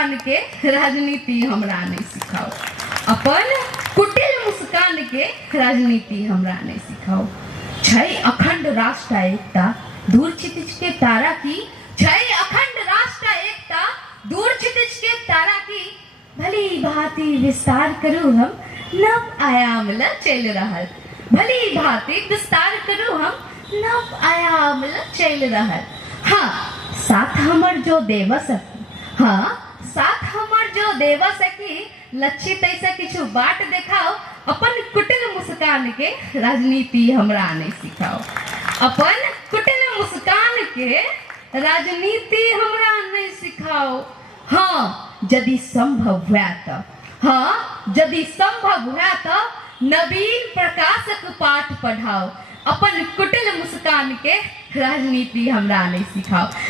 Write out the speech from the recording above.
मुस्कान के राजनीति हमरा नहीं सिखाओ। अपन कुटिल मुस्कान के राजनीति हमरा नहीं सिखाओ। छै अखंड राष्ट्र एकता दूर क्षितिज के तारा की, छै अखंड राष्ट्र एकता दूर क्षितिज के तारा की, भली भांति विस्तार करूं हम नव आयाम ल चल रहल। भली भांति विस्तार करूं हम नव आयाम ल चल रहल। हाँ साथ हमर जो देव सकी, हाँ साथ हमर जो देव सकी, लक्षित ऐसा किछु बाट देखाओ। अपन कुटिल मुस्कान के राजनीति हमरा नहीं सिखाओ। अपन कुटिल मुस्कान के राजनीति हमरा नहीं सिखाओ। हाँ यदि संभव हुआ तो, हाँ यदि संभव हुआ तो नवीन प्रकाशक पाठ पढ़ाओ। अपन कुटिल मुस्कान के राजनीति हमरा नहीं सिखाओ।